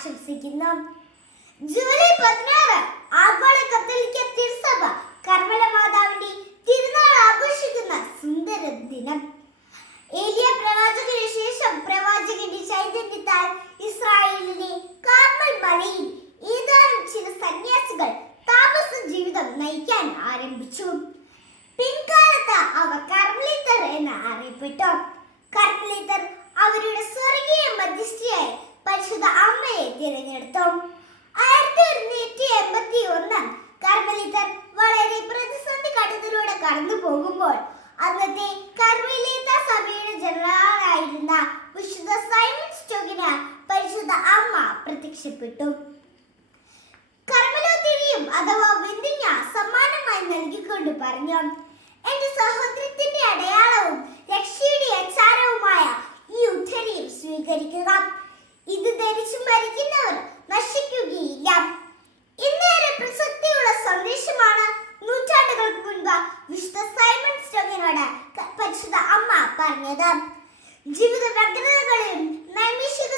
ആശംസിക്കുന്നു. ജൂലൈ പതിനാറ് ആഗോള കത്തോലിക്ക തിരുസഭ കർമ്മല മാതാവിന്റെ തിരുനാൾ ആഘോഷിക്കുന്ന സുന്ദര ദിനം. ഏലിയ പ്രവാചകന് ശേഷം പ്രവാചകന്റെ ചൈതന്യത്താൽ ഇസ്രായേലിനെ കാർമൽ മലയിൽ ഏതാനും ചില സന്യാസികൾ താമസ ജീവിതം നയിക്കാൻ ആരംഭിച്ചു. പിൻകാലത്ത് അവർ കർമ്മലിത്തർ എന്ന് അറിയപ്പെട്ടു. കർമ്മലിത്തർ അവരുടെ സ്വർഗീയ കടന്നു പോകുമ്പോൾ അന്നത്തെ കർമ്മലിത്ത സഭയുടെ ജനറലായിരുന്ന വിശുദ്ധ സൈമൺ സ്റ്റോക്കിന് പരിശുദ്ധ അമ്മ പ്രത്യക്ഷപ്പെട്ടു. കർമ്മലോത്തിരിയും അഥവാ വെന്തിഞ്ഞ സമ്മാനമായി നൽകിക്കൊണ്ട് പറഞ്ഞു എന്റെ സഹോദരത്തിന്റെ അടയാളവും രക്ഷയുടെ അച്ചാരവുമായ ഈ ഉദ്ധരിയും സ്വീകരിക്കുക. ഇത് ധരിച്ചു മരിക്കുന്നവർ നശിക്കുകയില്ല. ഇന്നേറെ പ്രസക്തിയുള്ള സന്ദേശമാണ് നൂറ്റാണ്ടുകൾക്ക് പരിശുദ്ധ അമ്മ പറഞ്ഞത്. ജീവിത വ്യഗ്രതകളിലും നൈമിഷിക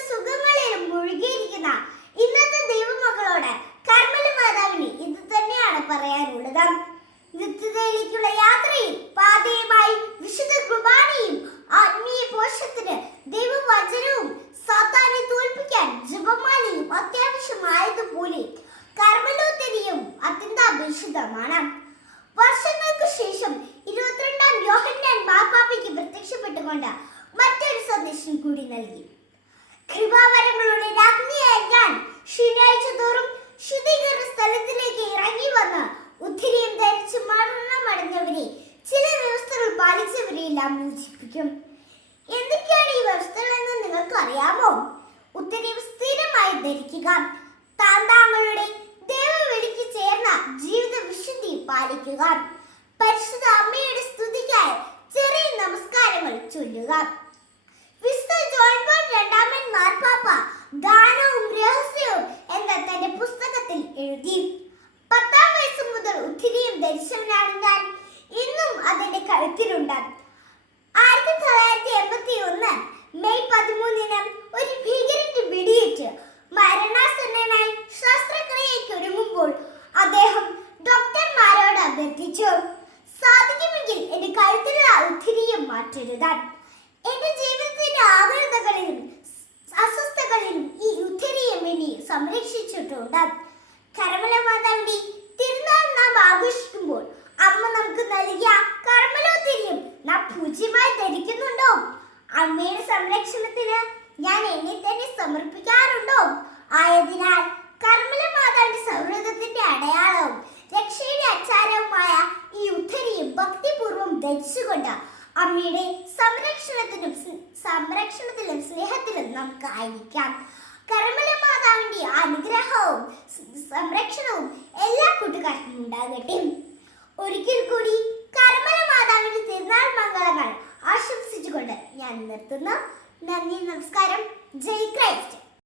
പ്രത്യക്ഷപ്പെട്ടുകൊണ്ട് മറ്റൊരു സന്ദേശം കൂടി നൽകി. കൃപാവരങ്ങളുടെ രാജ്ഞിയായ ഞാൻ ശനിയാഴ്ച തോറും ശുദ്ധീകരണ സ്ഥലത്തിലേക്ക് ഇറങ്ങി വന്ന് ഉദ്ധരിയും ധരിച്ച് മരണമടഞ്ഞവരെ ചില വ്യവസ്ഥകൾ പാലിച്ചവരെയെല്ലാം മോചിപ്പിക്കും. എന്തൊക്കെയാണ് ഈ വ്യവസ്ഥകളെന്ന് നിങ്ങൾക്ക് അറിയാമോ ഉത്തരവ് സ്ഥിരമായി ധരിക്കുക. താന്താങ്ങളുടെ ദൈവവിളിക്ക് ചേർന്ന ജീവിത വിശുദ്ധി പാലിക്കുക. മാറ്റരുതാൻ എന്റെ ജീവിതത്തിന്റെ ആകുലതകളിലും അസ്വസ്ഥകളിലും ഈ ഉദ്ധരിയും എന്നെ സംരക്ഷിച്ചിട്ടുണ്ട് കരമല മാതാവിന്റെ തിരുനാൾ നാം ആഘോഷിക്കുമ്പോൾ അമ്മ നമുക്ക് നൽകിയ കർമ്മലോത്തിരിയും നാം പൂജ്യമായി ധരിക്കുന്നുണ്ടോ? അമ്മയുടെ സംരക്ഷണത്തിന് ഞാൻ എന്നെ തന്നെ സമർപ്പിക്കാറുണ്ടോ? ആയതിനാൽ കർമ്മല മാതാവിന്റെ സൗഹൃദത്തിന്റെ അടയാളവും രക്ഷയുടെ അച്ചാരവുമായ ഈ ഉദ്ധരിയും ഭക്തിപൂർവം ധരിച്ചുകൊണ്ട് അമ്മയുടെ സംരക്ഷണത്തിനും സംരക്ഷണത്തിലും സ്നേഹത്തിലും നമുക്ക് ആയിരിക്കാം കർമ്മല മാതാവിന്റെ അനുഗ്രഹവും സംരക്ഷണവും എല്ലാ കൂട്ടുകാർക്കും ഉണ്ടാകട്ടെ. ഒരിക്കൽ കൂടി കർമ്മല മാതാവിന്റെ തിരുനാൾ മംഗളങ്ങൾ ആശംസിച്ചുകൊണ്ട് ഞാൻ നിർത്തുന്നു. നന്ദി നമസ്കാരം.